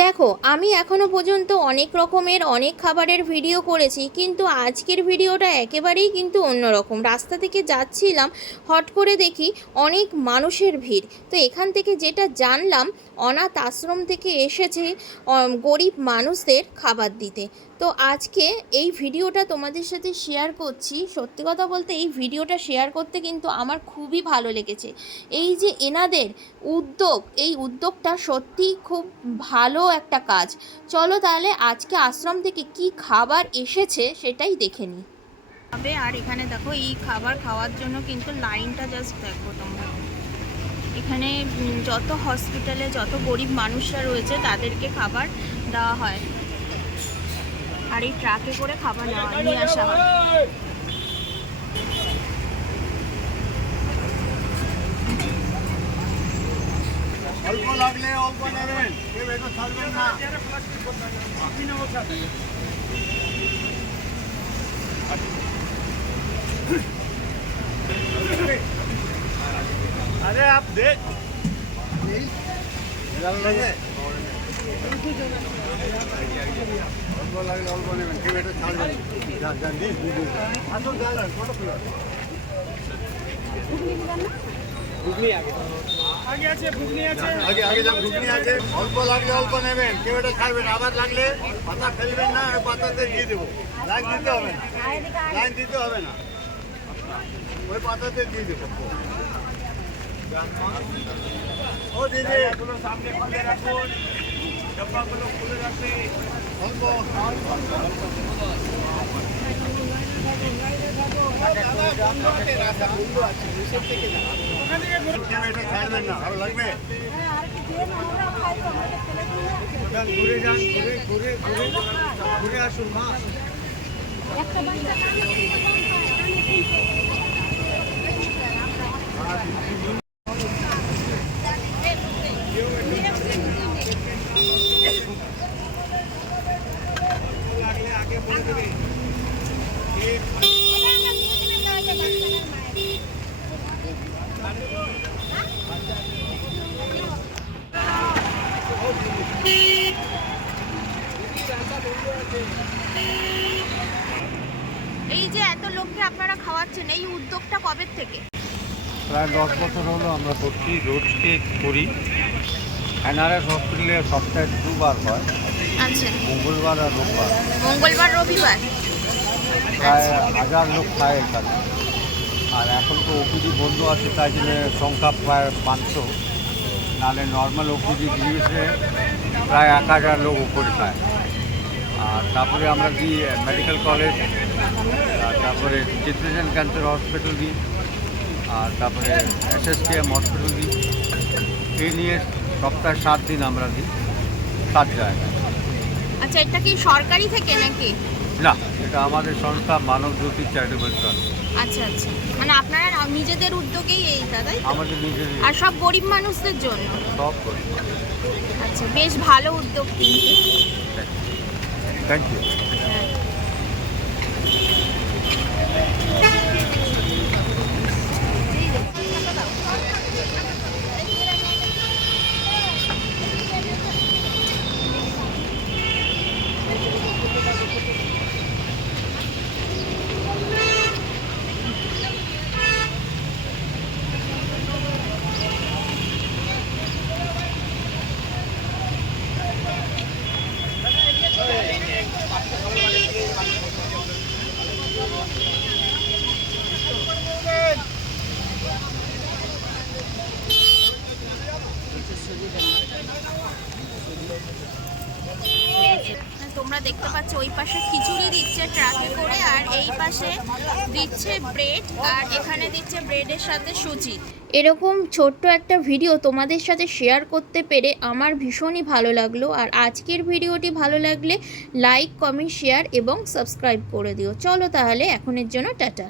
দেখো, আমি এখনও পর্যন্ত অনেক রকমের অনেক খাবারের ভিডিও করেছি, কিন্তু আজকের ভিডিওটা একেবারেই কিন্তু অন্যরকম। রাস্তা থেকে যাচ্ছিলাম, হট করে দেখি অনেক মানুষের ভিড়। তো এখান থেকে যেটা জানলাম, অনাথ আশ্রম থেকে এসেছে গরিব মানুষদের খাবার দিতে। তো আজকে এই ভিডিওটা তোমাদের সাথে শেয়ার করছি। সত্যি কথা বলতে এই ভিডিওটা শেয়ার করতে কিন্তু আমার খুবই ভালো লেগেছে। এই যে এনাদের উদ্যোগ, এই উদ্যোগটা সত্যিই খুব ভালো একটা কাজ। চলো তাহলে আজকে আশ্রম থেকে কি খাবার এসেছে সেটাই দেখে নিই। আর এখানে দেখো, এই খাবার খাওয়ার জন্য কিন্তু লাইনটা জাস্ট দেখো তোমরা। এখানে যত হসপিটালে যত গরিব মানুষরা রয়েছে তাদেরকে খাবার দেওয়া হয়, আর এই ট্রাকে করে খাবার নিয়ে আসা হয়। অল্প লাগলে অল্প নেবেন, কেউ এটা ছাড়বেন না। अरे आप देख অল্প লাগলে অল্প নেবেন, কেউ এটা ছাড়বেন অল্প লাগলে অল্প নেবেন, কেউ এটা ছাড়বেন। আবার লাগলে পাতা ফেলবেন না, পাতাতে দিয়ে দেবো। লাইন দিতে হবে না, লাইন দিতে হবে না, ওই পাতাতে দিয়ে দেবো। ও দিদি, এগুলো সামনে খুলে রাখুন, ডাব্বাগুলো খুলে রাখবে। অল্প এটা ছাড়বেন না, ভালো লাগবে। ঘুরে যান, ঘুরে ঘুরে ঘুরে ঘুরে আসুন মা। আগে বলে দেবে এই যে এত লোককে আপনারা খাওয়াচ্ছেন, এই উদ্যোগটা কবে থেকে? প্রায় 10 বছর হলো আমরা করছি, রোজকে করি। এনআরএস হসপিটালে সপ্তাহে 2বার হয়। আচ্ছা, মঙ্গলবার আর রোববার। মঙ্গলবার রবিবার। প্রায় 1000 লোক খায় এখানে। আর এখন তো ওপিডি বন্ধ আছে, তাই জন্য সংখ্যা প্রায় 500। নাহলে নর্মাল ওপিডি দিয়েছে প্রায় 1000 লোক উপরে খায়। আর তারপরে আমরা দিই মেডিকেল কলেজ, আর তারপরে চিত্তরঞ্জন ক্যান্সার হসপিটাল দিই, আর তারপরে SSKM হসপিটাল দিই। এই নিয়ে সপ্তাহে 7 দিন আমরা দিই 7 জায়গায়। আচ্ছা, এটা কি সরকারি থেকে নাকি? না, এটা আমাদের সংস্থা মানবজ্যোতি চ্যারিটেবল ট্রাস্ট। আচ্ছা আচ্ছা, মানে আপনারা নিজেদের উদ্যোগেই এইটা, তাই তো? আমাদের নিজেদের, আর সব গরিব মানুষদের জন্য? সব করি। আচ্ছা, বেশ ভালো উদ্যোগ কিন্তু। Thank you. তোমরা দেখতে পাচ্ছ ওই পাশে খিচুড়ি দিচ্ছে ট্রাকে করে, আর এই পাশে দিচ্ছে ব্রেড, আর এখানে দিচ্ছে ব্রেডের সাথে সুজি। এরকম ছোট্ট একটা ভিডিও তোমাদের সাথে শেয়ার করতে পেরে আমার ভীষণই ভালো লাগলো। আর আজকের ভিডিওটি ভালো লাগলে লাইক, কমেন্ট, শেয়ার এবং সাবস্ক্রাইব করে দিও। চলো তাহলে এখনের জন্য টাটা।